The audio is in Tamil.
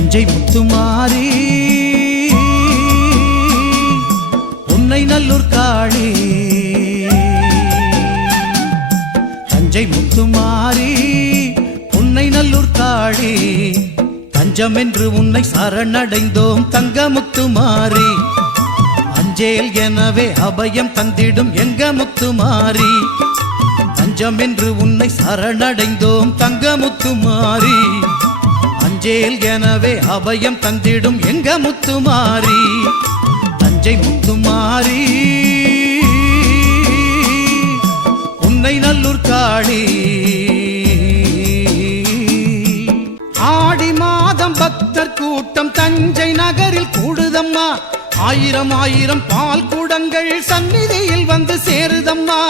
தஞ்சை முத்துமாரி பொன்னை நல்லூர் காளி தஞ்சை முத்துமாரி பொன்னை நல்லூர் காளி தஞ்சம் என்று உன்னை சரணடைந்தோம் தங்க முத்துமாரி அஞ்சேல் எனவே அபயம் தந்திடும் எங்க முத்துமாரி தஞ்சம் என்று உன்னை சரணடைந்தோம் தங்க முத்துமாரி அஞ்சேல் எனவே அபயம் தந்திடும் எங்க முத்துமாரி தஞ்சை முத்துமாரி உன்னை நல்லூர் காளி ஆடி மாதம் பக்தர் கூட்டம் தஞ்சை நகரில் கூடுதம்மா ஆயிரம் ஆயிரம் பால் கூடங்கள் சந்நிதியில் வந்து சேருதம்மா